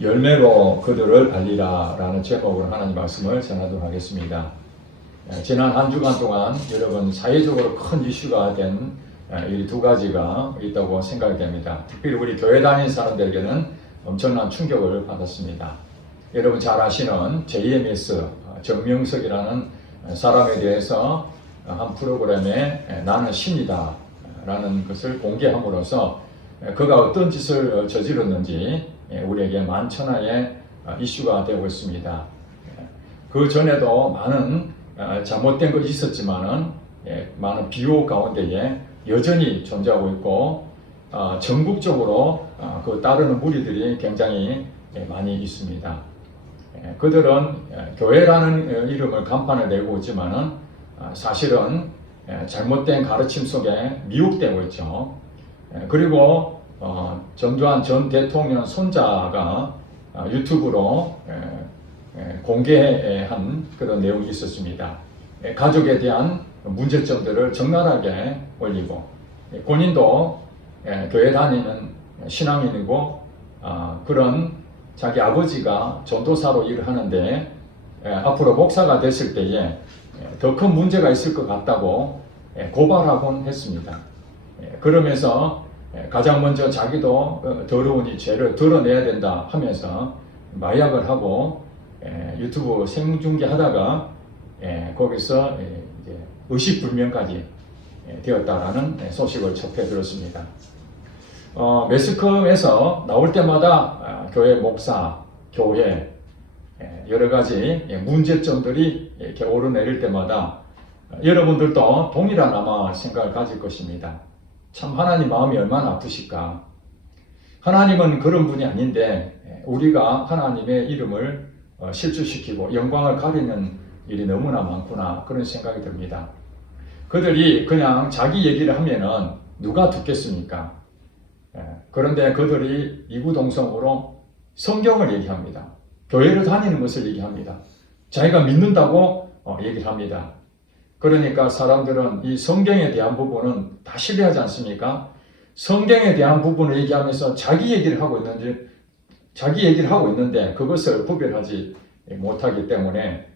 열매로 그들을 알리라 라는 제목으로 하나님 말씀을 전하도록 하겠습니다. 지난 한 주간 동안 여러분 사회적으로 큰 이슈가 된 이 두 가지가 있다고 생각이 됩니다. 특별히 우리 교회 다니는 사람들에게는 엄청난 충격을 받았습니다. 여러분 잘 아시는 JMS 정명석이라는 사람에 대해서 한 프로그램에 나는 신이다 라는 것을 공개함으로써 그가 어떤 짓을 저질렀는지 우리에게 만천하의 이슈가 되고 있습니다. 그 전에도 많은 잘못된 것이 있었지만은 많은 비호 가운데에 여전히 존재하고 있고 전국적으로 그 따르는 무리들이 굉장히 많이 있습니다. 그들은 교회라는 이름을 간판에 내고 있지만은 사실은 잘못된 가르침 속에 미혹되고 있죠. 그리고 전두환 전 대통령 손자가 유튜브로 공개한 그런 내용이 있었습니다. 가족에 대한 문제점들을 적나라하게 올리고 본인도 교회 다니는 신앙인이고 그런 자기 아버지가 전도사로 일을 하는데 앞으로 목사가 됐을 때에 더 큰 문제가 있을 것 같다고 고발하곤 했습니다. 그러면서 가장 먼저 자기도 더러운 이 죄를 드러내야 된다 하면서 마약을 하고 유튜브 생중계하다가 거기서 이제 의식불명까지 되었다라는 소식을 접해 들었습니다. 매스컴에서 나올 때마다 교회 목사, 교회 여러 가지 문제점들이 이렇게 오르내릴 때마다 여러분들도 동일한 아마 생각을 가질 것입니다. 참 하나님 마음이 얼마나 아프실까. 하나님은 그런 분이 아닌데 우리가 하나님의 이름을 실추시키고 영광을 가리는 일이 너무나 많구나 그런 생각이 듭니다. 그들이 그냥 자기 얘기를 하면은 누가 듣겠습니까? 그런데 그들이 이구동성으로 성경을 얘기합니다. 교회를 다니는 것을 얘기합니다. 자기가 믿는다고 얘기를 합니다. 그러니까 사람들은 이 성경에 대한 부분은 다 신뢰하지 않습니까? 성경에 대한 부분을 얘기하면서 자기 얘기를 하고 있는데 그것을 구별하지 못하기 때문에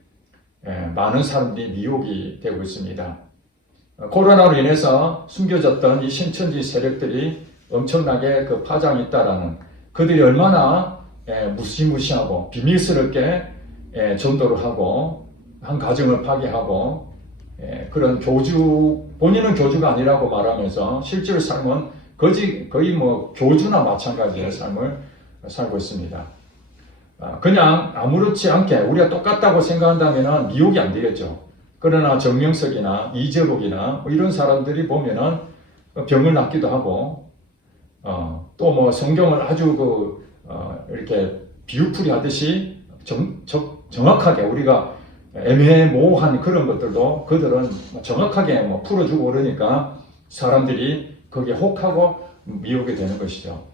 많은 사람들이 미혹이 되고 있습니다. 코로나로 인해서 숨겨졌던 이 신천지 세력들이 엄청나게 그 파장이 있다라는 그들이 얼마나 무시무시하고 비밀스럽게 전도를 하고 한 가정을 파괴하고 그런 본인은 교주가 아니라고 말하면서 실제로 삶은 거의 뭐 교주나 마찬가지의 삶을 살고 있습니다. 그냥 아무렇지 않게 우리가 똑같다고 생각한다면 미혹이 안 되겠죠. 그러나 정명석이나 이재복이나 뭐 이런 사람들이 보면은 병을 낫기도 하고 또 뭐 성경을 아주 이렇게 비유풀이 하듯이 정확하게 우리가 애매모호한 그런 것들도 그들은 정확하게 뭐 풀어주고 그러니까 사람들이 거기에 혹하고 미혹이 되는 것이죠.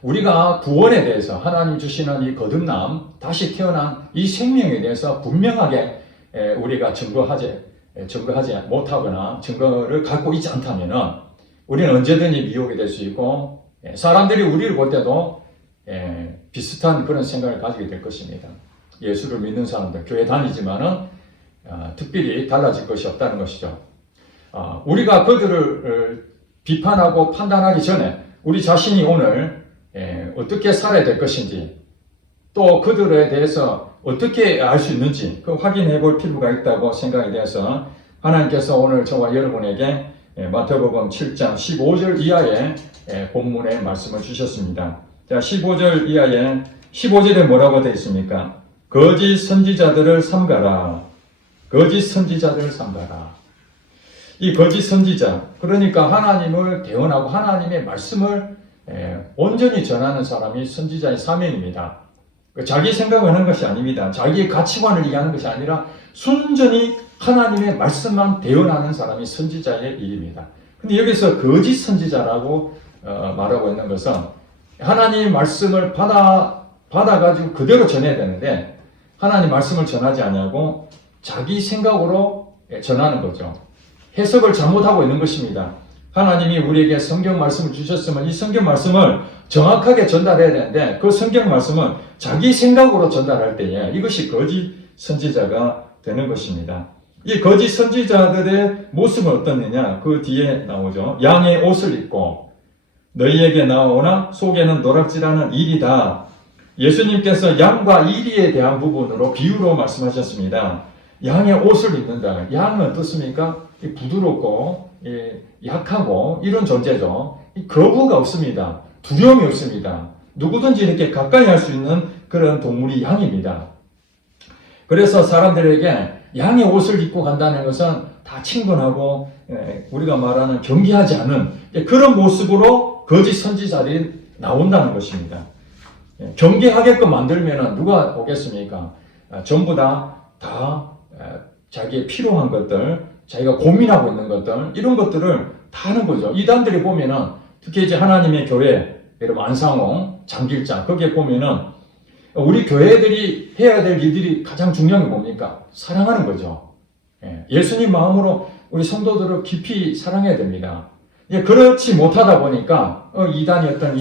우리가 구원에 대해서 하나님 주시는 이 거듭남, 다시 태어난 이 생명에 대해서 분명하게 우리가 증거하지 못하거나 증거를 갖고 있지 않다면 우리는 언제든지 미혹이 될 수 있고 사람들이 우리를 볼 때도 비슷한 그런 생각을 가지게 될 것입니다. 예수를 믿는 사람들, 교회 다니지만은 특별히 달라질 것이 없다는 것이죠. 우리가 그들을 비판하고 판단하기 전에 우리 자신이 오늘 어떻게 살아야 될 것인지 또 그들에 대해서 어떻게 알 수 있는지 확인해 볼 필요가 있다고 생각이 되어서 하나님께서 오늘 저와 여러분에게 마태복음 7장 15절 이하의 본문의 말씀을 주셨습니다. 자, 15절 이하에 15절에 뭐라고 되어 있습니까? 거짓 선지자들을 삼가라. 거짓 선지자들을 삼가라. 이 거짓 선지자, 그러니까 하나님을 대언하고 하나님의 말씀을 온전히 전하는 사람이 선지자의 사명입니다. 자기 생각을 하는 것이 아닙니다. 자기의 가치관을 얘기하는 것이 아니라 순전히 하나님의 말씀만 대언하는 사람이 선지자의 일입니다. 근데 여기서 거짓 선지자라고 말하고 있는 것은 하나님의 말씀을 받아가지고 그대로 전해야 되는데 하나님 말씀을 전하지 않냐고 자기 생각으로 전하는 거죠. 해석을 잘못하고 있는 것입니다. 하나님이 우리에게 성경 말씀을 주셨으면 이 성경 말씀을 정확하게 전달해야 되는데 그 성경 말씀은 자기 생각으로 전달할 때에 이것이 거짓 선지자가 되는 것입니다. 이 거짓 선지자들의 모습은 어떻느냐? 그 뒤에 나오죠. 양의 옷을 입고 너희에게 나오나 속에는 노략질하는 일이다. 예수님께서 양과 이리에 대한 부분으로 비유로 말씀하셨습니다. 양의 옷을 입는다. 양은 어떻습니까? 부드럽고 약하고 이런 존재죠. 거부가 없습니다. 두려움이 없습니다. 누구든지 이렇게 가까이 할 수 있는 그런 동물이 양입니다. 그래서 사람들에게 양의 옷을 입고 간다는 것은 다 친근하고 우리가 말하는 경계하지 않은 그런 모습으로 거짓 선지자들이 나온다는 것입니다. 경계하게끔 만들면 누가 오겠습니까? 전부 다 자기의 필요한 것들, 자기가 고민하고 있는 것들, 이런 것들을 다 하는 거죠. 이단들이 보면은 특히 이제 하나님의 교회, 여러분 안상홍, 장길장 거기에 보면은 우리 교회들이 해야 될 일들이 가장 중요한 게 뭡니까? 사랑하는 거죠. 예수님 마음으로 우리 성도들을 깊이 사랑해야 됩니다. 그렇지 못하다 보니까 이단이 어떤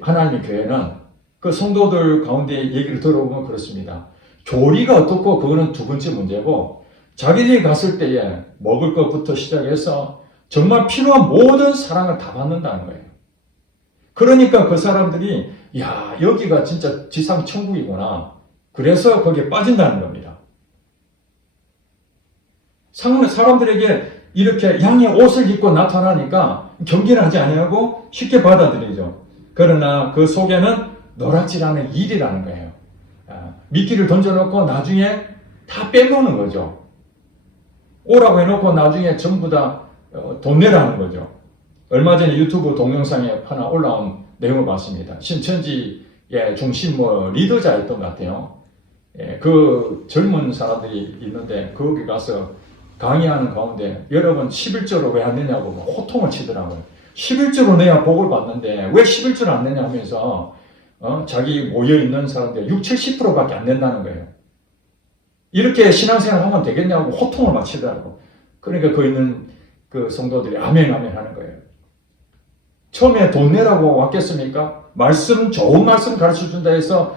하나님의 교회는 그 성도들 가운데 얘기를 들어보면 그렇습니다. 교리가 어떻고 그거는 두 번째 문제고 자기들이 갔을 때에 먹을 것부터 시작해서 정말 필요한 모든 사랑을 다 받는다는 거예요. 그러니까 그 사람들이 야 여기가 진짜 지상 천국이구나. 그래서 거기에 빠진다는 겁니다. 사람들에게 이렇게 양의 옷을 입고 나타나니까 경계를 하지 아니하고 쉽게 받아들이죠. 그러나 그 속에는 노략질하는 일이라는 거예요. 미끼를 던져놓고 나중에 다 빼놓는 거죠. 오라고 해놓고 나중에 전부 다 돈 내라는 거죠. 얼마 전에 유튜브 동영상에 하나 올라온 내용을 봤습니다. 신천지의 중심 리더자였던 것 같아요. 그 젊은 사람들이 있는데 거기 가서 강의하는 가운데 여러분 11조로 왜 안 내냐고 호통을 치더라고요. 11조로 내야 복을 받는데 왜 11조를 안 내냐 하면서 자기 모여있는 사람들 60, 70%밖에 안 낸다는 거예요. 이렇게 신앙생활 하면 되겠냐고 호통을 막 치더라고. 그러니까 거기 있는 그 성도들이 아멘 아멘 하는 거예요. 처음에 돈 내라고 왔겠습니까? 좋은 말씀 가르쳐 준다 해서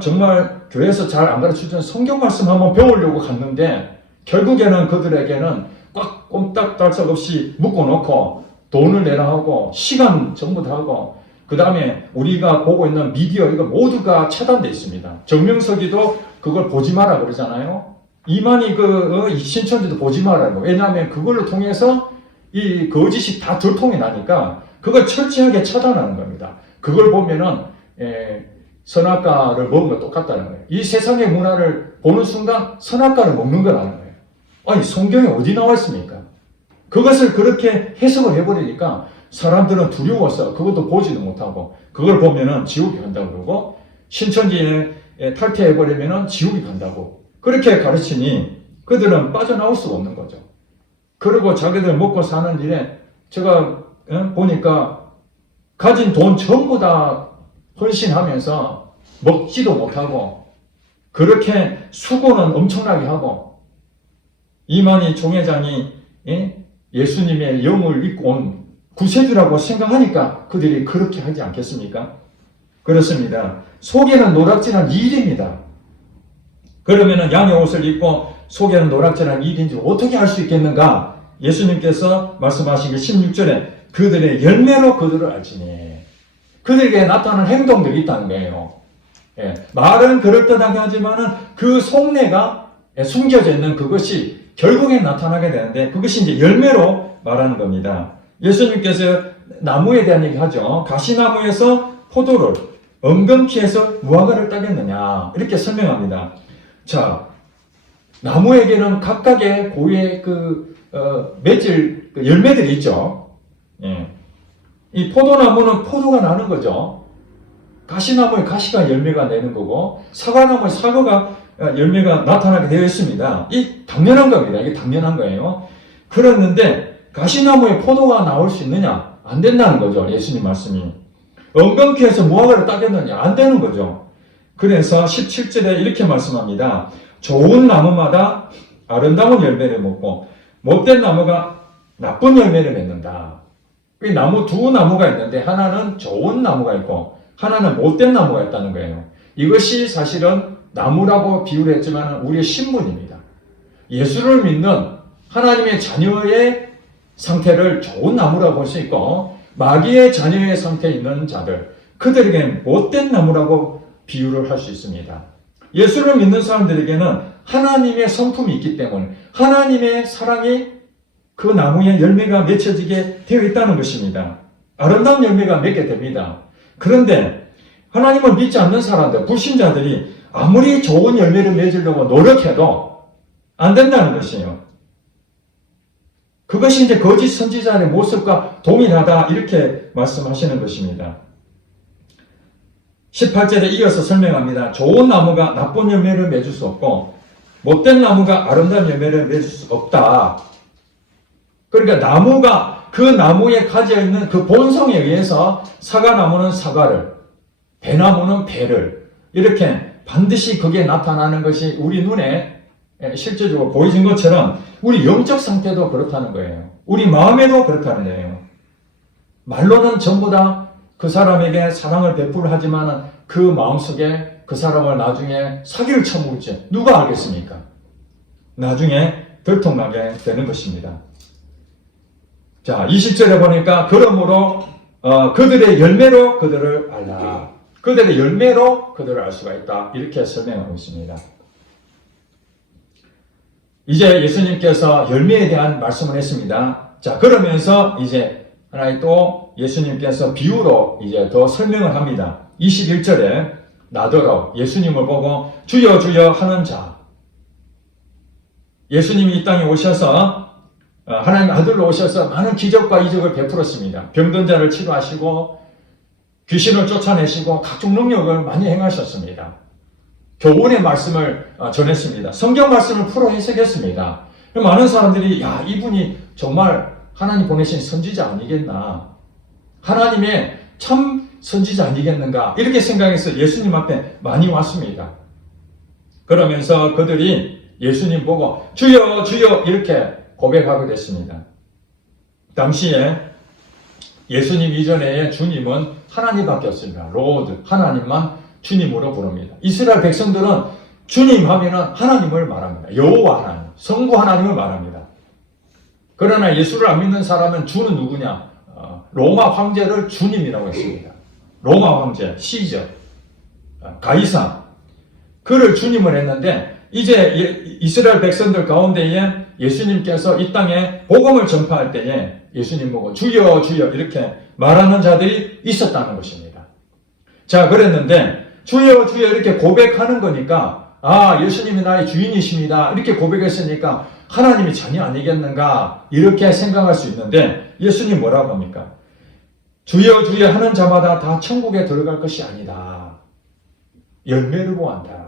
정말 교회에서 잘 안 가르쳐 주는 성경 말씀 한번 배우려고 갔는데 결국에는 그들에게는 꽉 꼼딱달싹 없이 묶어놓고 돈을 내라 하고 시간 전부 다 하고 그 다음에 우리가 보고 있는 미디어 이거 모두가 차단되어 있습니다. 정명석이도 그걸 보지 마라 그러잖아요. 이만희 신천지도 보지 말라고. 왜냐하면 그걸로 통해서 이 거짓이 다 들통이 나니까 그걸 철저하게 차단하는 겁니다. 그걸 보면은 선악과를 먹은 거 똑같다는 거예요. 이 세상의 문화를 보는 순간 선악과를 먹는 거라는 거예요. 아니 성경에 어디 나와 있습니까? 그것을 그렇게 해석을 해버리니까 사람들은 두려워서 그것도 보지도 못하고 그걸 보면은 지옥이 간다고 그러고 신천지에 탈퇴해버리면은 지옥이 간다고 그렇게 가르치니 그들은 빠져나올 수가 없는 거죠. 그리고 자기들 먹고 사는 일에 제가 보니까 가진 돈 전부 다 헌신하면서 먹지도 못하고 그렇게 수고는 엄청나게 하고 이만희 총회장이 예수님의 영을 입고 온 구세주라고 생각하니까 그들이 그렇게 하지 않겠습니까? 그렇습니다. 속에는 노략질한 일입니다. 그러면은 양의 옷을 입고 속에는 노략질한 일인지 어떻게 알 수 있겠는가? 예수님께서 말씀하신 게 16절에 그들의 열매로 그들을 알지니 그들에게 나타나는 행동들이 있다는 거예요. 말은 그럴듯하게 하지만은 그 속내가 숨겨져 있는 그것이 결국에 나타나게 되는데 그것이 이제 열매로 말하는 겁니다. 예수님께서 나무에 대한 얘기 하죠. 가시나무에서 포도를 엉겅퀴에서 무화과를 따겠느냐 이렇게 설명합니다. 자, 나무에게는 각각의 고유의 맺을 열매들이 있죠. 이 포도나무는 포도가 나는 거죠. 가시나무에 가시가 열매가 내는 거고 사과나무에 사과가 열매가 나타나게 되어 있습니다. 이 당연한 겁니다. 이게 당연한 거예요. 그랬는데 가시나무에 포도가 나올 수 있느냐? 안 된다는 거죠. 예수님 말씀이. 엉겅퀴에서 무화과를 따겠느냐? 안 되는 거죠. 그래서 17절에 이렇게 말씀합니다. 좋은 나무마다 아름다운 열매를 먹고 못된 나무가 나쁜 열매를 맺는다. 이 나무 두 나무가 있는데 하나는 좋은 나무가 있고 하나는 못된 나무가 있다는 거예요. 이것이 사실은 나무라고 비유를 했지만 우리의 신분입니다. 예수를 믿는 하나님의 자녀의 상태를 좋은 나무라고 볼 수 있고 마귀의 자녀의 상태에 있는 자들, 그들에게는 못된 나무라고 비유를 할 수 있습니다. 예수를 믿는 사람들에게는 하나님의 성품이 있기 때문에 하나님의 사랑이 그 나무에 열매가 맺혀지게 되어 있다는 것입니다. 아름다운 열매가 맺게 됩니다. 그런데 하나님을 믿지 않는 사람들, 불신자들이 아무리 좋은 열매를 맺으려고 노력해도 안 된다는 것이에요. 그것이 이제 거짓 선지자의 모습과 동일하다 이렇게 말씀하시는 것입니다. 18절에 이어서 설명합니다. 좋은 나무가 나쁜 열매를 맺을 수 없고 못된 나무가 아름다운 열매를 맺을 수 없다. 그러니까 나무가 그 나무에 가져있는 그 본성에 의해서 사과나무는 사과를, 배나무는 배를 이렇게 반드시 그게 나타나는 것이 우리 눈에 실제적으로 보이진 것처럼 우리 영적 상태도 그렇다는 거예요. 우리 마음에도 그렇다는 거예요. 말로는 전부 다 그 사람에게 사랑을 베풀하지만 그 마음속에 그 사람을 나중에 사기를 쳐먹을지 누가 알겠습니까? 나중에 들통나게 되는 것입니다. 자, 20절에 보니까 그러므로 그들의 열매로 그들을 알라. 그들의 열매로 그들을 알 수가 있다. 이렇게 설명하고 있습니다. 이제 예수님께서 열매에 대한 말씀을 했습니다. 자, 그러면서 이제 하나님 또 예수님께서 비유로 이제 더 설명을 합니다. 21절에 나더러 예수님을 보고 주여 주여 하는 자. 예수님이 이 땅에 오셔서 하나님 아들로 오셔서 많은 기적과 이적을 베풀었습니다. 병든 자를 치료하시고 귀신을 쫓아내시고 각종 능력을 많이 행하셨습니다. 교훈의 말씀을 전했습니다. 성경 말씀을 풀어 해석했습니다. 많은 사람들이 야, 이분이 정말 하나님 보내신 선지자 아니겠나, 하나님의 참 선지자 아니겠는가 이렇게 생각해서 예수님 앞에 많이 왔습니다. 그러면서 그들이 예수님 보고 주여 주여 이렇게 고백하게 됐습니다. 당시에 예수님 이전에 주님은 하나님밖에 없습니다. 로드, 하나님만 주님으로 부릅니다. 이스라엘 백성들은 주님 하면은 하나님을 말합니다. 여호와 하나님, 성부 하나님을 말합니다. 그러나 예수를 안 믿는 사람은 주는 누구냐? 로마 황제를 주님이라고 했습니다. 로마 황제, 시저, 가이사, 그를 주님을 했는데 이제 이스라엘 백성들 가운데에 예수님께서 이 땅에 복음을 전파할 때에 예수님 보고 주여 주여 이렇게 말하는 자들이 있었다는 것입니다. 자, 그랬는데 주여 주여 이렇게 고백하는 거니까 예수님이 나의 주인이십니다 이렇게 고백했으니까 하나님이 자녀 아니겠는가 이렇게 생각할 수 있는데 예수님 뭐라고 합니까? 주여 주여 하는 자마다 다 천국에 들어갈 것이 아니다. 열매를 보한다.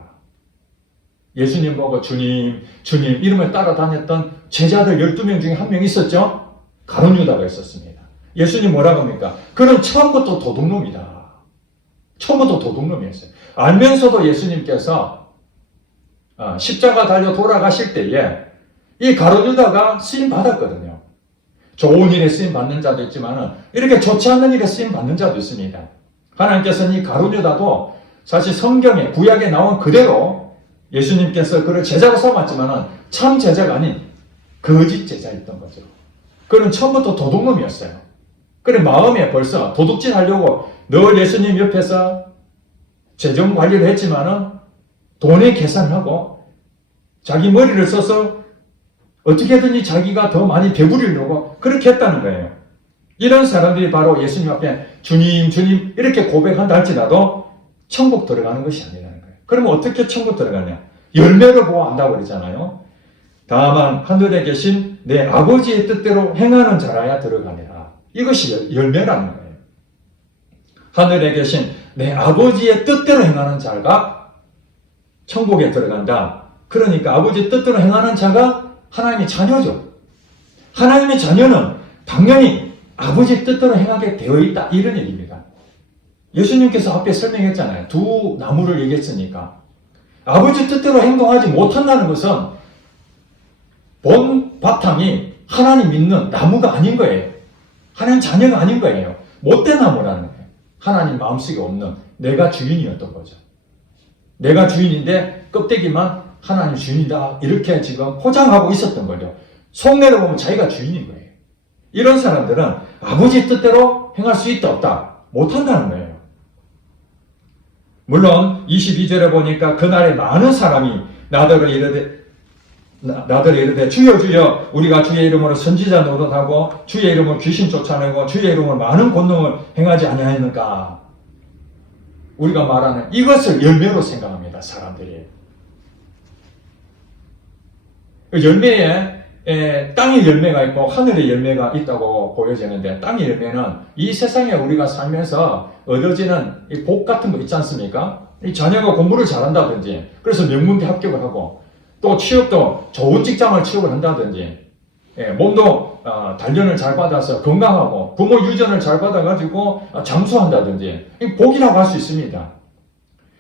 예수님 보고 주님 주님 이름을 따라다녔던 제자들 12명 중에 한 명 있었죠? 가룟 유다가 있었습니다. 예수님 뭐라고 합니까? 그는 처음부터 도둑놈이다. 처음부터 도둑놈이었어요. 알면서도 예수님께서 십자가 달려 돌아가실 때에 이 가룟 유다가 쓰임 받았거든요. 좋은 일에 쓰임 받는 자도 있지만 이렇게 좋지 않는 일에 쓰임 받는 자도 있습니다. 하나님께서는 이 가룟 유다도 사실 성경에 구약에 나온 그대로 예수님께서 그를 제자로 삼았지만 참 제자가 아닌 거짓 제자였던 거죠. 그는 처음부터 도둑놈이었어요. 그래 마음에 벌써 도둑질 하려고 늘 예수님 옆에서 재정 관리를 했지만은 돈의 계산을 하고 자기 머리를 써서 어떻게든지 자기가 더 많이 배부리려고 그렇게 했다는 거예요. 이런 사람들이 바로 예수님 앞에 주님 주님 이렇게 고백한다 할지라도 천국 들어가는 것이 아니라는 거예요. 그러면 어떻게 천국 들어가냐? 열매를 보아 한다고 그러잖아요. 다만 하늘에 계신 내 아버지의 뜻대로 행하는 자라야 들어가니라. 이것이 열매라는 거예요. 하늘에 계신 내 아버지의 뜻대로 행하는 자가 천국에 들어간다. 그러니까 아버지의 뜻대로 행하는 자가 하나님의 자녀죠. 하나님의 자녀는 당연히 아버지의 뜻대로 행하게 되어 있다. 이런 얘기입니다. 예수님께서 앞에 설명했잖아요. 두 나무를 얘기했으니까. 아버지 뜻대로 행동하지 못한다는 것은 본 바탕이 하나님 믿는 나무가 아닌 거예요. 하나님 자녀가 아닌 거예요. 못된 나무라는 거예요. 하나님 마음속에 없는 내가 주인이었던 거죠. 내가 주인인데 껍데기만 하나님 주인이다 이렇게 지금 포장하고 있었던 거죠. 속내로 보면 자기가 주인인 거예요. 이런 사람들은 아버지 뜻대로 행할 수 있다 없다 못한다는 거예요. 물론 22절에 보니까 그날에 많은 사람이 나더러 이르되 주여 주여 우리가 주의 이름으로 선지자 노릇하고 주의 이름으로 귀신 쫓아내고 주의 이름으로 많은 권능을 행하지 아니하였는가. 우리가 말하는 이것을 열매로 생각합니다. 사람들이. 열매에 땅의 열매가 있고 하늘의 열매가 있다고 보여지는데, 땅의 열매는 이 세상에 우리가 살면서 얻어지는 이 복 같은 거 있지 않습니까? 이 자녀가 공부를 잘한다든지, 그래서 명문대 합격을 하고, 또 취업도 좋은 직장을 취업을 한다든지, 몸도 단련을 잘 받아서 건강하고, 부모 유전을 잘 받아가지고 장수한다든지, 이 복이라고 할 수 있습니다.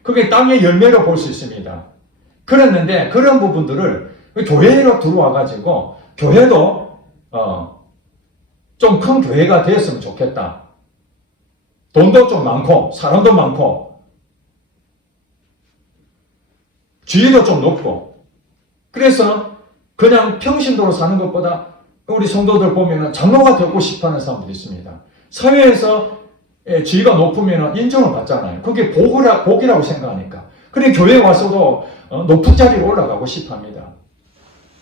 그게 땅의 열매로 볼 수 있습니다. 그랬는데 그런 부분들을 교회로 들어와가지고 교회도 좀 큰 교회가 되었으면 좋겠다. 돈도 좀 많고 사람도 많고 지위도 좀 높고, 그래서 그냥 평신도로 사는 것보다 우리 성도들 보면 장로가 되고 싶어하는 사람들이 있습니다. 사회에서 지위가 높으면 인정을 받잖아요. 그게 복이라고 생각하니까. 그래 교회에 와서도 높은 자리로 올라가고 싶어합니다.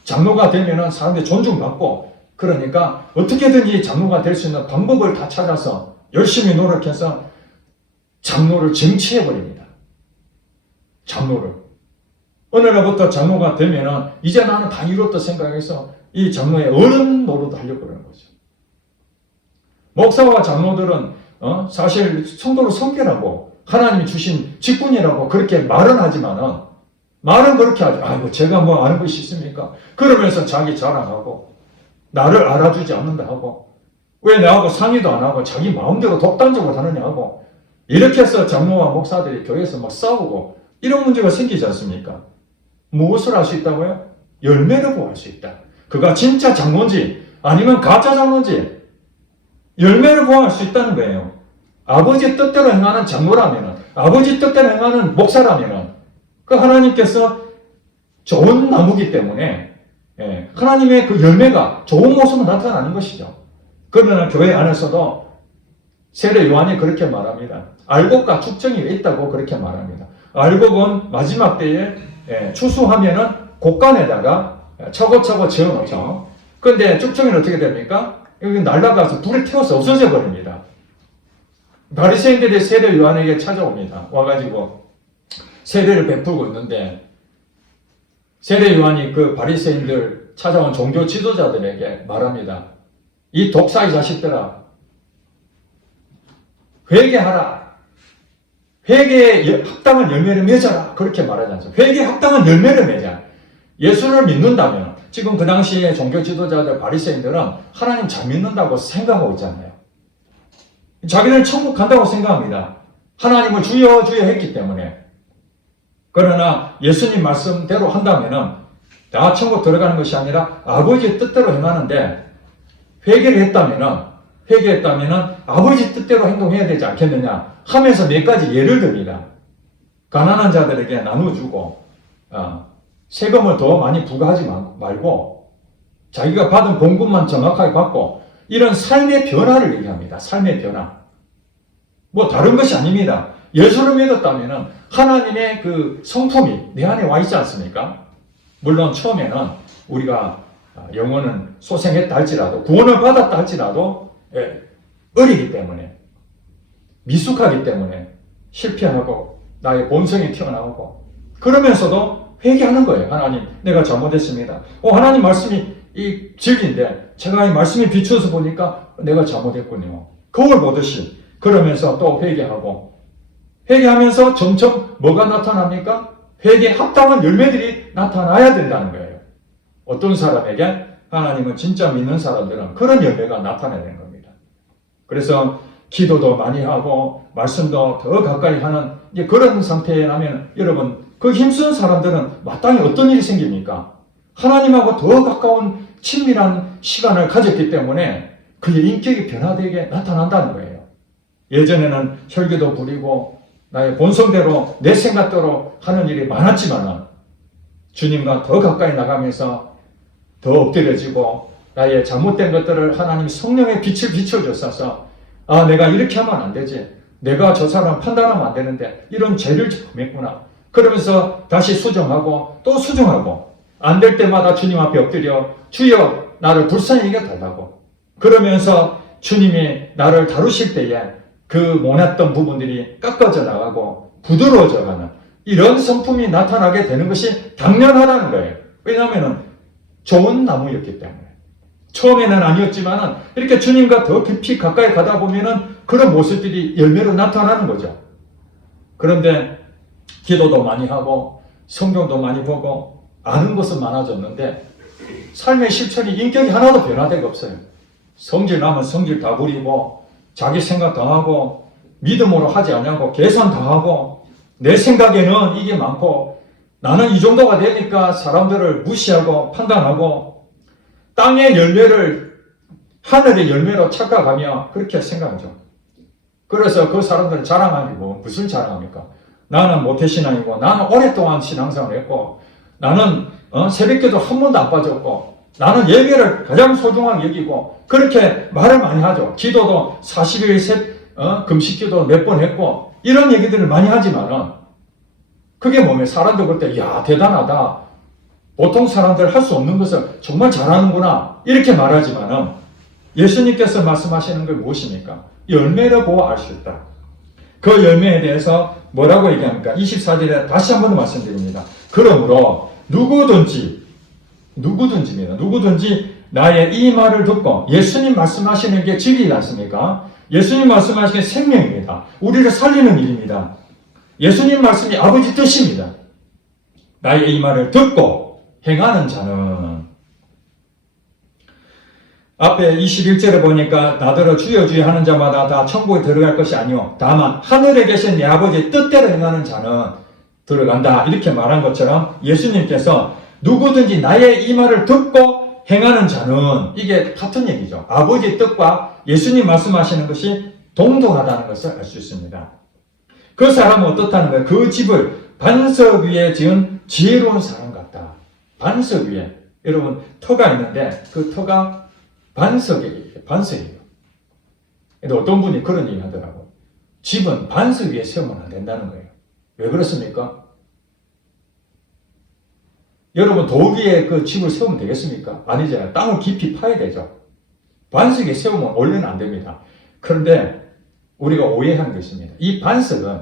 장로가 되면 사람들이 존중받고, 그러니까 어떻게든지 장로가 될 수 있는 방법을 다 찾아서 열심히 노력해서 장로를 쟁취해버립니다. 장로를. 어느 날부터 장로가 되면 이제 나는 다 이뤘다 생각해서 이 장로의 어른 노릇을 하려고 그러는 거죠. 목사와 장로들은 사실 성도를 섬기라고 하나님이 주신 직분이라고 그렇게 말은 하지만은, 말은 그렇게 하죠. 아이고 제가 뭐 아는 것이 있습니까? 그러면서 자기 자랑하고 나를 알아주지 않는다 하고, 왜 나하고 상의도 안 하고 자기 마음대로 독단적으로 하느냐 하고, 이렇게 해서 장로와 목사들이 교회에서 막 싸우고 이런 문제가 생기지 않습니까? 무엇을 할 수 있다고요? 열매를 보할 수 있다. 그가 진짜 장로인지 아니면 가짜 장로인지 열매를 보할 수 있다는 거예요. 아버지 뜻대로 행하는 장로라면, 아버지 뜻대로 행하는 목사라면, 그 하나님께서 좋은 나무기 때문에 하나님의 그 열매가 좋은 모습으로 나타나는 것이죠. 그러나 교회 안에서도 세례 요한이 그렇게 말합니다. 알곡과 축정이 있다고 그렇게 말합니다. 알곡은 마지막 때에 추수하면은 곡간에다가 차고차고 지어놓죠. 그런데 축정이는 어떻게 됩니까? 여기 날아가서 불에 태워서 없어져 버립니다. 바리새인들이 세례 요한에게 찾아옵니다. 와가지고 세례를 베풀고 있는데, 세례 요한이 그 바리새인들 찾아온 종교 지도자들에게 말합니다. 이 독사의 자식들아, 회개하라. 회개에 합당한 열매를 맺어라. 그렇게 말하지 않습니까? 회개에 합당한 열매를 맺자. 예수를 믿는다면, 지금 그 당시에 종교 지도자들 바리새인들은 하나님 잘 믿는다고 생각하고 있잖아요. 자기는 천국 간다고 생각합니다. 하나님을 주여 주여 했기 때문에. 그러나 예수님 말씀대로 한다면은 다 천국 들어가는 것이 아니라 아버지의 뜻대로 행하는데, 회개했다면은 아버지 뜻대로 행동해야 되지 않겠느냐 하면서 몇 가지 예를 듭니다. 가난한 자들에게 나눠주고, 세금을 더 많이 부과하지 말고, 자기가 받은 봉급만 정확하게 받고, 이런 삶의 변화를 얘기합니다. 삶의 변화. 뭐 다른 것이 아닙니다. 예수를 믿었다면 하나님의 그 성품이 내 안에 와 있지 않습니까? 물론 처음에는 우리가 영혼은 소생했다 할지라도, 구원을 받았다 할지라도 어리기 때문에, 미숙하기 때문에 실패하고 나의 본성이 튀어나오고, 그러면서도 회개하는 거예요. 하나님, 내가 잘못했습니다. 하나님 말씀이 이 진리인데 제가 이 말씀에 비추어서 보니까 내가 잘못했군요. 거울 보듯이. 그러면서 또 회개하면서 점점 뭐가 나타납니까? 회개에 합당한 열매들이 나타나야 된다는 거예요. 어떤 사람에게? 하나님은 진짜 믿는 사람들은 그런 열매가 나타나야 되는 겁니다. 그래서 기도도 많이 하고 말씀도 더 가까이 하는 그런 상태에 나면, 여러분 그 힘쓰는 사람들은 마땅히 어떤 일이 생깁니까? 하나님하고 더 가까운 친밀한 시간을 가졌기 때문에 그의 인격이 변화되게 나타난다는 거예요. 예전에는 혈기도 부리고 나의 본성대로 내 생각대로 하는 일이 많았지만 주님과 더 가까이 나가면서 더 엎드려지고 나의 잘못된 것들을 하나님 성령의 빛을 비춰주셔서 내가 이렇게 하면 안 되지. 내가 저 사람 판단하면 안 되는데 이런 죄를 범했구나. 그러면서 다시 수정하고 또 수정하고 안 될 때마다 주님 앞에 엎드려 주여 나를 불쌍히 여겨달라고 그러면서 주님이 나를 다루실 때에 그 못났던 부분들이 깎아져 나가고 부드러워져 가는 이런 성품이 나타나게 되는 것이 당연하다는 거예요. 왜냐하면 좋은 나무였기 때문에. 처음에는 아니었지만 이렇게 주님과 더 깊이 가까이 가다 보면 그런 모습들이 열매로 나타나는 거죠. 그런데 기도도 많이 하고 성경도 많이 보고 아는 것은 많아졌는데 삶의 실천이 인격이 하나도 변화되가 없어요. 성질 나면 성질 다 부리고 자기 생각 다 하고 믿음으로 하지 않냐고 계산 다 하고 내 생각에는 이게 많고 나는 이 정도가 되니까 사람들을 무시하고 판단하고 땅의 열매를 하늘의 열매로 착각하며 그렇게 생각하죠. 그래서 그 사람들은 자랑하니 무슨 자랑합니까? 나는 모태신앙이고 나는 오랫동안 신앙생활을 했고 나는 새벽기도 한 번도 안 빠졌고 나는 예배를 가장 소중하게 여기고 그렇게 말을 많이 하죠. 기도도 40일 금식기도 몇 번 했고 이런 얘기들을 많이 하지만은 그게 뭐면 사람들 볼 때 야 대단하다. 보통 사람들 할 수 없는 것을 정말 잘하는구나 이렇게 말하지만은 예수님께서 말씀하시는 게 무엇입니까? 열매를 보고 알 수 있다. 그 열매에 대해서 뭐라고 얘기합니까? 24절에 다시 한 번 말씀드립니다. 그러므로 누구든지입니다. 누구든지 나의 이 말을 듣고 예수님 말씀하시는 게 진리지 않습니까? 예수님 말씀하시는 게 생명입니다. 우리를 살리는 일입니다. 예수님 말씀이 아버지 뜻입니다. 나의 이 말을 듣고 행하는 자는 앞에 21절에 보니까 나더러 주여 주여 하는 자마다 다 천국에 들어갈 것이 아니오 다만 하늘에 계신 내 아버지의 뜻대로 행하는 자는 들어간다 이렇게 말한 것처럼 예수님께서 누구든지 나의 이 말을 듣고 행하는 자는 이게 같은 얘기죠. 아버지의 뜻과 예수님 말씀하시는 것이 동등하다는 것을 알 수 있습니다. 그 사람은 어떻다는 거예요? 그 집을 반석 위에 지은 지혜로운 사람 같다. 반석 위에 여러분 터가 있는데 그 터가 반석이에요. 근데 어떤 분이 그런 얘기 하더라고요. 집은 반석 위에 세우면 안 된다는 거예요. 왜 그렇습니까? 여러분 돌 위에 그 집을 세우면 되겠습니까? 아니잖아요. 땅을 깊이 파야 되죠. 반석에 세우면 원래는 안 됩니다. 그런데 우리가 오해하는 게 있습니다. 이 반석은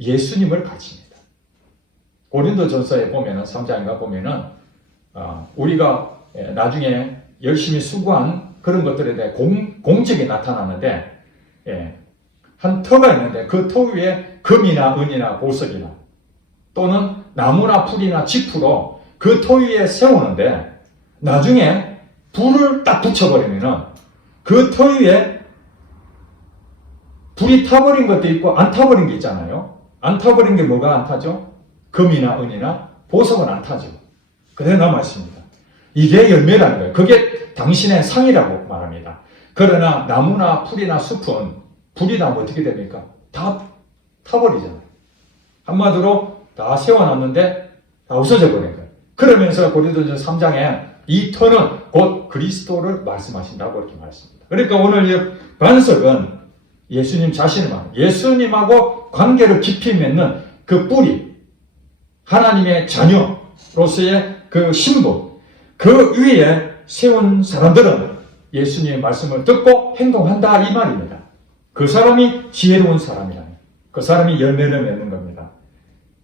예수님을 가집니다. 고린도전서에 보면은 3장인가 보면은 우리가 나중에 열심히 수고한 그런 것들에 대해 공적이 나타나는데 한 터가 있는데 그 터 위에 금이나 은이나 보석이나 또는 나무나 풀이나 지프로 그 터 위에 세우는데 나중에 불을 딱 붙여버리면은 그 터 위에 불이 타버린 것도 있고 안 타버린 게 있잖아요. 안 타버린 게 뭐가 안 타죠? 금이나 은이나 보석은 안 타죠. 그대로 남아있습니다. 이게 열매라는 거예요. 그게 당신의 상이라고 말합니다. 그러나 나무나 풀이나 숲은 불이 나면 어떻게 됩니까? 다 타버리잖아요. 한마디로 다 세워놨는데 다 없어져 버린 거예요. 그러면서 고린도전서 3장에 이 터는 곧 그리스도를 말씀하신다고 이렇게 말했습니다. 그러니까 오늘 이 반석은 예수님 자신을 말합니다. 예수님하고 관계를 깊이 맺는 그 뿌리, 하나님의 자녀로서의 그 신분, 그 위에 세운 사람들은 예수님의 말씀을 듣고 행동한다 이 말입니다. 그 사람이 지혜로운 사람이라. 그 사람이 열매를 맺는 겁니다.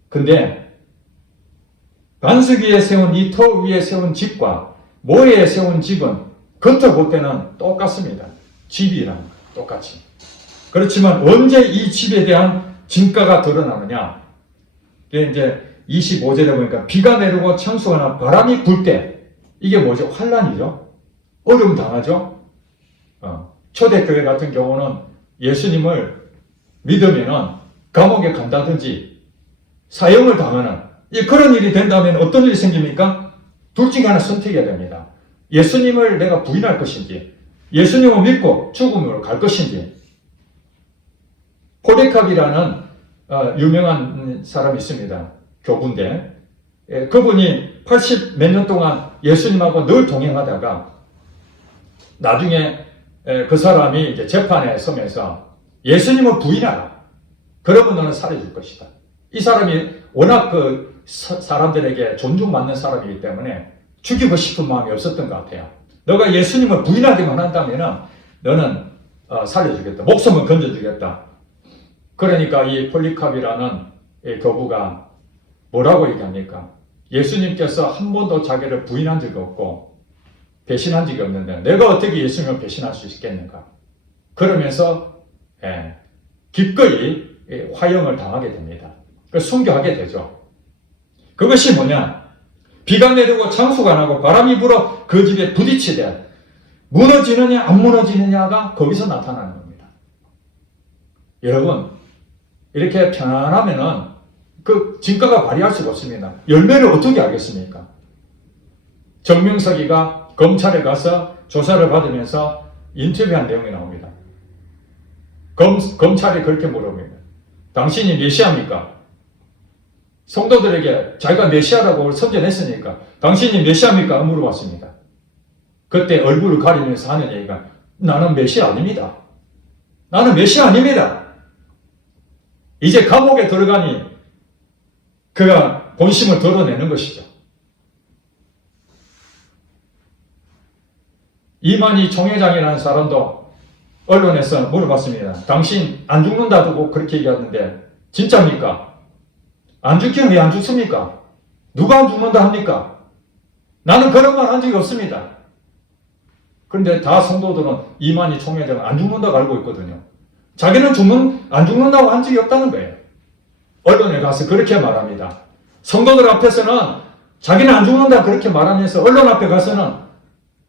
근데 반석 위에 세운 이 터 위에 세운 집과 모래에 세운 집은 겉으로 볼 때는 똑같습니다. 집이랑 똑같이. 그렇지만 언제 이 집에 대한 진가가 드러나느냐? 이게 이제 25절에 보니까 비가 내리고 창수가 나 바람이 불 때 이게 뭐죠? 환란이죠. 어려움 당하죠. 초대교회 같은 경우는 예수님을 믿으면은 감옥에 간다든지 사형을 당하는 그런 일이 된다면 어떤 일이 생깁니까? 둘 중에 하나 선택해야 됩니다. 예수님을 내가 부인할 것인지, 예수님을 믿고 죽음으로 갈 것인지. 폴리캅이라는 유명한 사람이 있습니다. 교부인데, 그분이 80 몇 년 동안 예수님하고 늘 동행하다가 나중에 그 사람이 이제 재판에 서면서 예수님을 부인하라. 그러면 너는 살해줄 것이다. 이 사람이 워낙 그 사람들에게 존중받는 사람이기 때문에 죽이고 싶은 마음이 없었던 것 같아요. 너가 예수님을 부인하기만 한다면 너는 살려주겠다. 목숨을 건져주겠다. 그러니까 이 폴리캅이라는 교부가 뭐라고 얘기합니까? 예수님께서 한 번도 자기를 부인한 적이 없고 배신한 적이 없는데 내가 어떻게 예수님을 배신할 수 있겠는가? 그러면서 기꺼이 화형을 당하게 됩니다. 순교하게 되죠. 그것이 뭐냐? 비가 내리고 창수가 나고 바람이 불어 그 집에 부딪히되 무너지느냐 안 무너지느냐가 거기서 나타나는 겁니다. 여러분, 이렇게 편안하면은 그 진가가 발휘할 수가 없습니다. 열매를 어떻게 알겠습니까? 정명석이가 검찰에 가서 조사를 받으면서 인터뷰한 내용이 나옵니다. 검찰이 그렇게 물어봅니다. 당신이 메시아입니까? 성도들에게 자기가 메시아라고 선전했으니까 당신이 메시아입니까? 물어봤습니다. 그때 얼굴을 가리면서 하는 얘기가 나는 메시아 아닙니다. 나는 메시아 아닙니다. 이제 감옥에 들어가니 그가 본심을 드러내는 것이죠. 이만희 총회장이라는 사람도 언론에서 물어봤습니다. 당신 안 죽는다고 그렇게 얘기하는데 진짜입니까? 안 죽기는 왜 안 죽습니까? 누가 안 죽는다 합니까? 나는 그런 말 한 적이 없습니다. 그런데 다 성도들은 이만희 총회장은 안 죽는다고 알고 있거든요. 자기는 안 죽는다고 한 적이 없다는 거예요. 언론에 가서 그렇게 말합니다. 성도들 앞에서는 자기는 안 죽는다 그렇게 말하면서 언론 앞에 가서는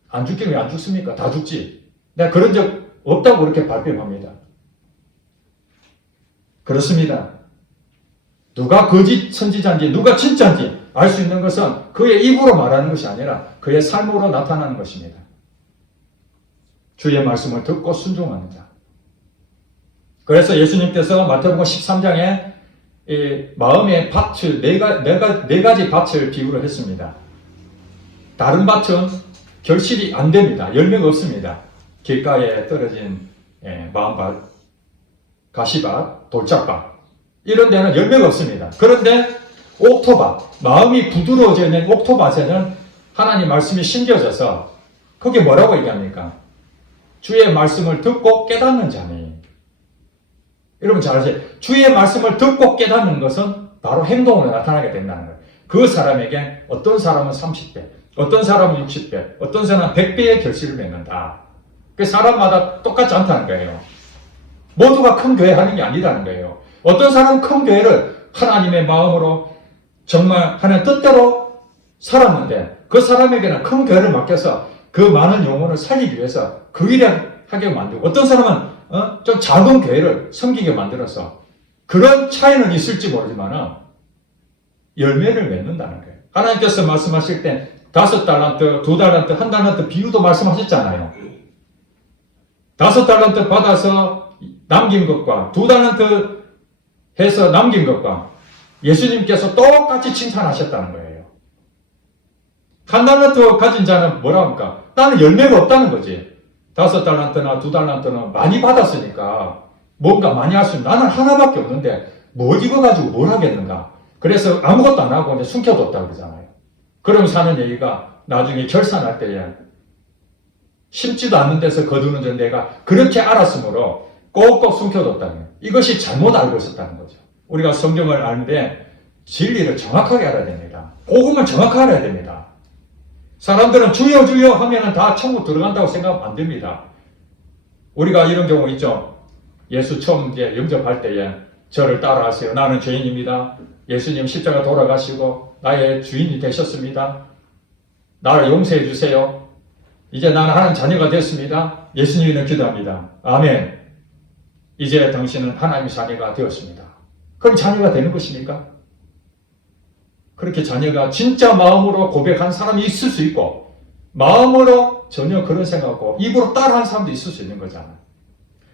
안 죽기는 왜 안 죽습니까? 다 죽지. 내가 그런 적 없다고 그렇게 발뺌합니다. 그렇습니다. 누가 거짓 선지자인지 누가 진짜인지 알 수 있는 것은 그의 입으로 말하는 것이 아니라 그의 삶으로 나타나는 것입니다. 주의 말씀을 듣고 순종하는 자. 그래서 예수님께서 마태복음 13장에 마음의 밭을 네 가지 밭을 비유를 했습니다. 다른 밭은 결실이 안 됩니다. 열매가 없습니다. 길가에 떨어진 마음밭, 가시밭, 돌짝밭 이런 데는 열매가 없습니다. 그런데 옥토밭, 마음이 부드러워져 있는 옥토밭에는 하나님 말씀이 심겨져서 거기에 뭐라고 얘기합니까? 주의 말씀을 듣고 깨닫는 자니. 여러분 잘 아세요. 주의 말씀을 듣고 깨닫는 것은 바로 행동으로 나타나게 된다는 거예요. 그 사람에게 어떤 사람은 30배, 어떤 사람은 60배, 어떤 사람은 100배의 결실을 맺는다. 그 사람마다 똑같지 않다는 거예요. 모두가 큰 교회 하는 게 아니라는 거예요. 어떤 사람은 큰 교회를 하나님의 마음으로 정말 하나님 뜻대로 살았는데 그 사람에게는 큰 교회를 맡겨서 그 많은 영혼을 살리기 위해서 그 일을 하게 만들고 어떤 사람은 좀 작은 교회를 섬기게 만들어서 그런 차이는 있을지 모르지만 열매를 맺는다는 거예요. 하나님께서 말씀하실 때 5달란트, 2달란트, 1달란트 비유도 말씀하셨잖아요. 5달란트 받아서 남긴 것과 2달란트 해서 남긴 것과 예수님께서 똑같이 칭찬하셨다는 거예요. 1달란트 가진 자는 뭐라 합니까? 나는 열매가 없다는 거지. 5달란트나 2달란트는 많이 받았으니까 뭔가 많이 할 수 있는 나는 하나밖에 없는데 뭘 입어가지고 뭘 하겠는가. 그래서 아무것도 안 하고 이제 숨겨뒀다고 그러잖아요. 그럼 사는 얘기가 나중에 결산할 때에 심지도 않는 데서 거두는 데 내가 그렇게 알았으므로 꼭꼭 숨겨뒀다는 거예요. 이것이 잘못 알고 있었다는 거죠. 우리가 성경을 아는데 진리를 정확하게 알아야 됩니다. 복음을 정확하게 알아야 됩니다. 사람들은 주여 주여 하면 다 천국 들어간다고 생각하면 안 됩니다. 우리가 이런 경우 있죠. 예수 처음 이제 영접할 때에 저를 따라하세요. 나는 죄인입니다. 예수님 십자가 돌아가시고 나의 주인이 되셨습니다. 나를 용서해 주세요. 이제 나는 하나님 자녀가 됐습니다. 예수님은 기도합니다. 아멘. 이제 당신은 하나님의 자녀가 되었습니다. 그럼 자녀가 되는 것입니까? 그렇게 자녀가 진짜 마음으로 고백한 사람이 있을 수 있고, 마음으로 전혀 그런 생각 없고 입으로 따라한 사람도 있을 수 있는 거잖아.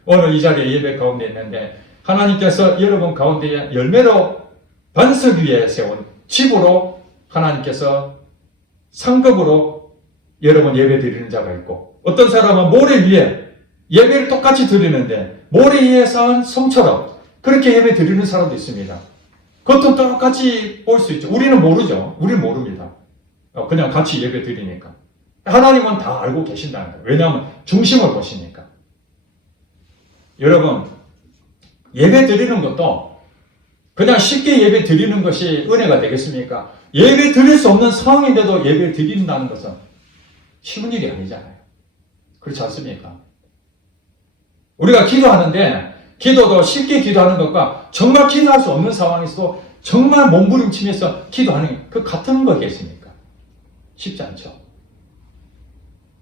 오늘 이 자리에 예배 가운데 있는데 하나님께서 여러분 가운데에 열매로 반석 위에 세운 집으로 하나님께서 상급으로 여러분 예배 드리는 자가 있고, 어떤 사람은 모래 위에 예배를 똑같이 드리는데 모래 위에 쌓은 성처럼 그렇게 예배 드리는 사람도 있습니다. 그것도 똑같이 볼 수 있죠. 우리는 모르죠. 우리는 모릅니다. 그냥 같이 예배 드리니까. 하나님은 다 알고 계신다는 거예요. 왜냐하면 중심을 보시니까. 여러분, 예배 드리는 것도 그냥 쉽게 예배 드리는 것이 은혜가 되겠습니까? 예배 드릴 수 없는 상황인데도 예배 드린다는 것은 쉬운 일이 아니잖아요. 그렇지 않습니까? 우리가 기도하는데 기도도 쉽게 기도하는 것과 정말 기도할 수 없는 상황에서도 정말 몸부림치면서 기도하는 그 같은 거겠습니까? 쉽지 않죠.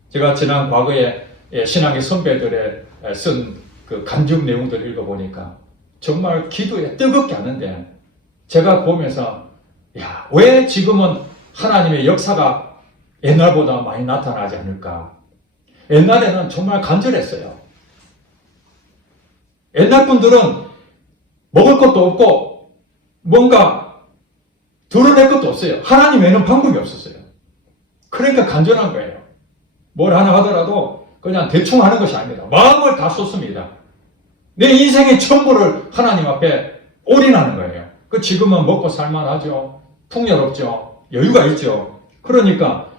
제가 지난 과거에 신앙의 선배들의 쓴 그 간증 내용들을 읽어보니까 정말 기도에 뜨겁게 하는데, 제가 보면서 야, 왜 지금은 하나님의 역사가 옛날보다 많이 나타나지 않을까? 옛날에는 정말 간절했어요. 옛날 분들은 먹을 것도 없고 뭔가 드러낼 것도 없어요. 하나님 외에는 방법이 없었어요. 그러니까 간절한 거예요. 뭘 하나 하더라도 그냥 대충 하는 것이 아닙니다. 마음을 다 쏟습니다. 내 인생의 전부를 하나님 앞에 올인하는 거예요. 그 지금은 먹고 살만하죠. 풍요롭죠. 여유가 있죠. 그러니까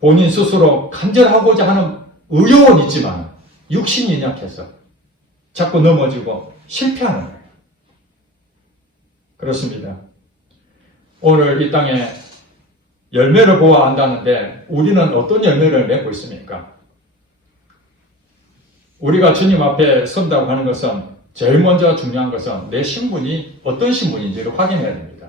본인 스스로 간절하고자 하는 의욕은 있지만 육신이 약해서 자꾸 넘어지고 실패하는 거예요. 그렇습니다. 오늘 이 땅에 열매를 보아야 한다는데 우리는 어떤 열매를 맺고 있습니까? 우리가 주님 앞에 선다고 하는 것은 제일 먼저 중요한 것은 내 신분이 어떤 신분인지를 확인해야 됩니다.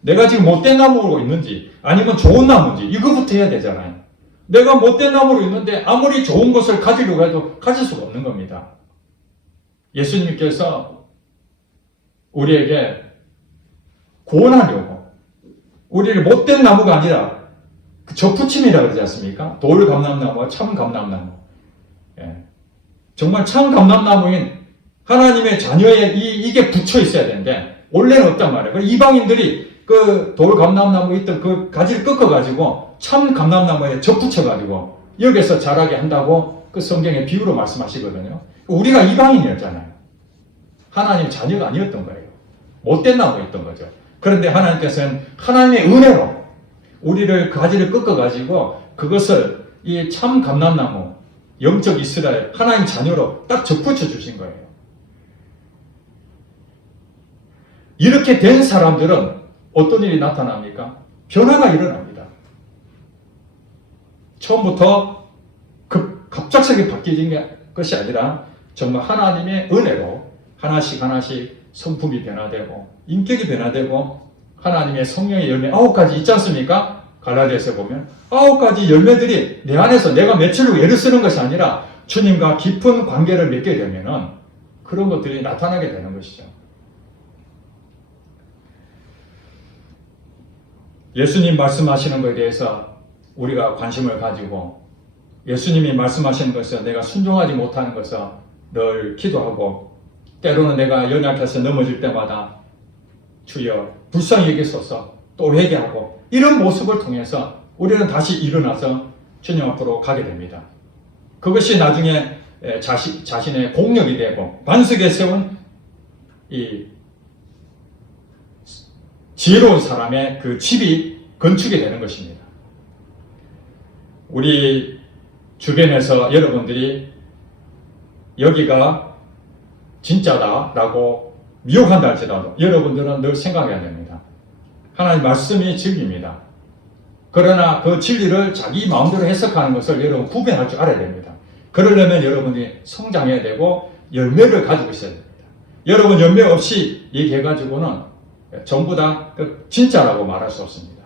내가 지금 못된 나무로 있는지 아니면 좋은 나무인지 이거부터 해야 되잖아요. 내가 못된 나무로 있는데 아무리 좋은 것을 가지려고 해도 가질 수가 없는 겁니다. 예수님께서 우리에게 구원하려고 우리를 못된 나무가 아니라 접붙임이라고 그러지 않습니까? 돌 감람나무와 참 감람나무. 예. 정말 참 감람나무인 하나님의 자녀에 이게 붙여 있어야 되는데 원래는 없단 말이에요. 이방인들이 그 돌 감람나무에 있던 그 가지를 꺾어가지고 참 감람나무에 접붙여가지고 여기서 자라게 한다고 그 성경의 비유로 말씀하시거든요. 우리가 이방인이었잖아요. 하나님 자녀가 아니었던 거예요. 못된 나무였던 거죠. 그런데 하나님께서는 하나님의 은혜로 우리를 가지를 꺾어가지고 그것을 이 참 감람나무 영적 이스라엘 하나님 자녀로 딱 접붙여 주신 거예요. 이렇게 된 사람들은 어떤 일이 나타납니까? 변화가 일어납니다. 처음부터 갑작스럽게 바뀌는 것이 아니라 정말 하나님의 은혜로 하나씩 하나씩 성품이 변화되고 인격이 변화되고 하나님의 성령의 열매 9가지 있지 않습니까? 갈라디아서에 보면 9가지 열매들이 내 안에서 내가 며칠로 애를 쓰는 것이 아니라 주님과 깊은 관계를 맺게 되면은 그런 것들이 나타나게 되는 것이죠. 예수님 말씀하시는 것에 대해서 우리가 관심을 가지고 예수님이 말씀하시는 것에 내가 순종하지 못하는 것을 늘 기도하고 때로는 내가 연약해서 넘어질 때마다 주여 불쌍히 여기소서 또 회개하고 이런 모습을 통해서 우리는 다시 일어나서 주님 앞으로 가게 됩니다. 그것이 나중에 자신의 공력이 되고 반석에 세운 이 지혜로운 사람의 그 집이 건축이 되는 것입니다. 우리 주변에서 여러분들이 여기가 진짜다라고 미혹한다 할지라도 여러분들은 늘 생각해야 됩니다. 하나님 말씀이 진리입니다. 그러나 그 진리를 자기 마음대로 해석하는 것을 여러분 구별할 줄 알아야 됩니다. 그러려면 여러분이 성장해야 되고 열매를 가지고 있어야 됩니다. 여러분 열매 없이 얘기해가지고는 전부 다 진짜라고 말할 수 없습니다.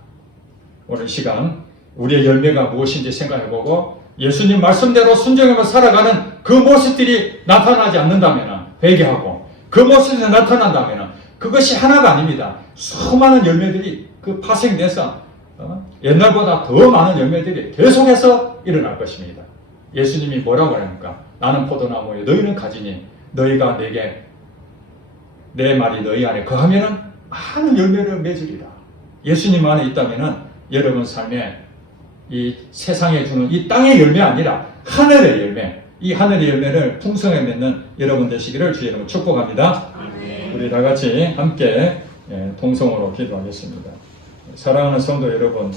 오늘 이 시간 우리의 열매가 무엇인지 생각해보고 예수님 말씀대로 순종하며 살아가는 그 모습들이 나타나지 않는다면 회개하고 그 모습이 나타난다면 그것이 하나가 아닙니다. 수많은 열매들이 그 파생돼서 옛날보다 더 많은 열매들이 계속해서 일어날 것입니다. 예수님이 뭐라고 합니까? 나는 포도나무에 너희는 가지니 너희가 내게 내 말이 너희 안에 거하면은 많은 열매를 맺으리라. 예수님 안에 있다면은 여러분 삶에 이 세상에 주는 이 땅의 열매 아니라 하늘의 열매, 이 하늘의 열매를 풍성하게 맺는 여러분 되시기를 주의 이름으로 축복합니다. 우리 다 같이 함께 통성으로 기도하겠습니다. 사랑하는 성도 여러분,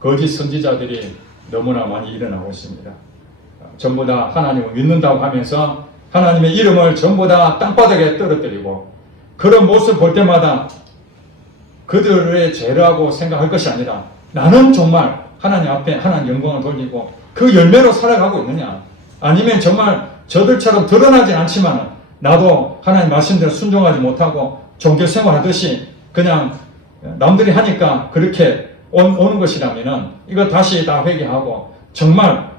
거짓 선지자들이 너무나 많이 일어나고 있습니다. 전부 다 하나님을 믿는다고 하면서 하나님의 이름을 전부 다 땅바닥에 떨어뜨리고 그런 모습 볼 때마다 그들의 죄라고 생각할 것이 아니라 나는 정말 하나님 앞에 하나님 영광을 돌리고 그 열매로 살아가고 있느냐, 아니면 정말 저들처럼 드러나진 않지만 나도 하나님 말씀대로 순종하지 못하고 종교 생활하듯이 그냥 남들이 하니까 그렇게 오는 것이라면은 이거 다시 다 회개하고 정말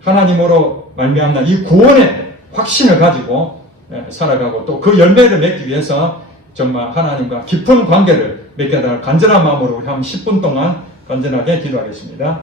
하나님으로 말미암는 이 구원의 확신을 가지고 살아가고 또 그 열매를 맺기 위해서 정말 하나님과 깊은 관계를 맺게 될 간절한 마음으로 우리 한 10분 동안 간절하게 기도하겠습니다.